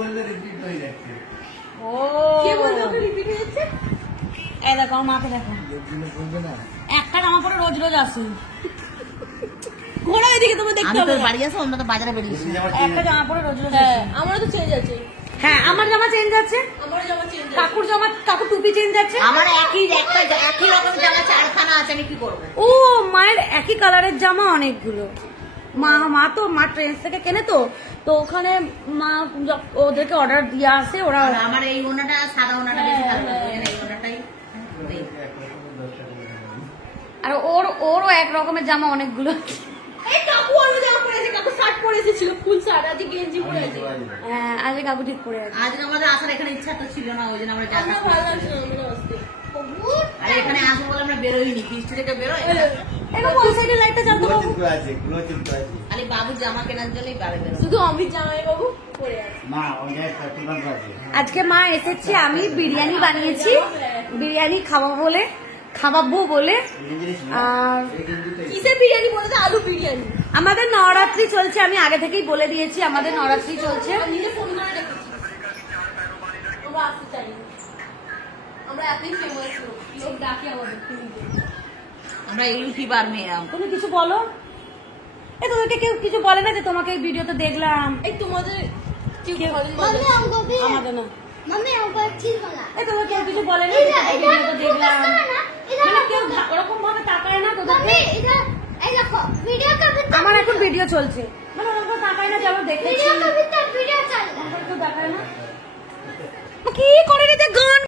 বললে রিপিট হয়ে যাচ্ছে। ও কে বলবে ওকে রিপিট হয়ে যাচ্ছে? এই দেখো মাকে দেখো, একটা জামা পরে রোজ রোজ আসে। ঘোড়া এদিকে তুমি দেখতে হবে। বাড়ি আসো, আমরা তো বাজারে বেরিয়েছি। একটা জামা পরে রোজ রোজ। হ্যাঁ আমারও তো চেঞ্জ আছে। হ্যাঁ আমার জামা চেঞ্জ আছে, আমারও জামা চেঞ্জ আছে, কাকুর জামা, কাকুর টুপি চেঞ্জ আছে। আমার একই রকম জামা চারখানা আছে, আমি কি করব? ও মায়ের একই কালারের জামা অনেকগুলো। মা ট্রেন থেকে কেনে তো ওখানে মা ওদেরকে অর্ডার দিয়ে আসে ওরা। আমার এই ওনাটা সাদা ওনাটা বেশি ভালো লাগে, এই ওনাটাই। আর ওরও এক রকমের জামা অনেকগুলো। এই কাকু অন্য জামা পরেছে, কাকু শার্ট পরেছে, ছিল ফুল শার্ট, আজকে গেঞ্জি পরেছে। হ্যাঁ আজকে কাকু ঠিক পরে আছে। আজকে আমাদের আসার এখানে ইচ্ছা তো ছিল না, ওই জন্য আমরা জামা ভালো লাগছিল আমাদের আসতে। আর এখানে আসবো বলে আমরা বেরোইনি, বৃষ্টি থেকে বেরোই। এটা কোন সাইডে লাইটটা জ্বলতো বাবু? আরে বাবু জামা কেনার জন্যই বাইরে বেরো, শুধু অমিত জামাই বাবু পরে আছে। মা ওই আছে। আজকে মা এসেছে, আমি বিরিয়ানি বানিয়েছি, বিরিয়ানি খাওয়াবো বলে। আর কিসের বিরিয়ানি বলে? আলু বিরিয়ানি। আমাদের নবরাত্রি চলছে, আমি আগে থেকেই বলে দিয়েছি আমাদের নবরাত্রি চলছে। নিজে ফোন করে রেখেছি, আমরা আসতে চাই, আমরা এতই ফেমাস লোক ডাকে আমাদের। আমরা ইউটিউবার মেয়ে। তুমি কিছু বলো। এই তোদেরকে কেউ কিছু বলে না যে তোমাকে এই ভিডিওতে দেখলাম? এই তোমাদের আমাদের না, এই তোদের কেউ কিছু বলে না ভিডিওতে দেখলাম? কেউ ওরকম ভাবে তাকায় না তোদেরকে? আমার এখন ভিডিও চলছে, মানে ওরকম তাকায় না যে আমরা দেখেছি, দেখায় না কি করে গান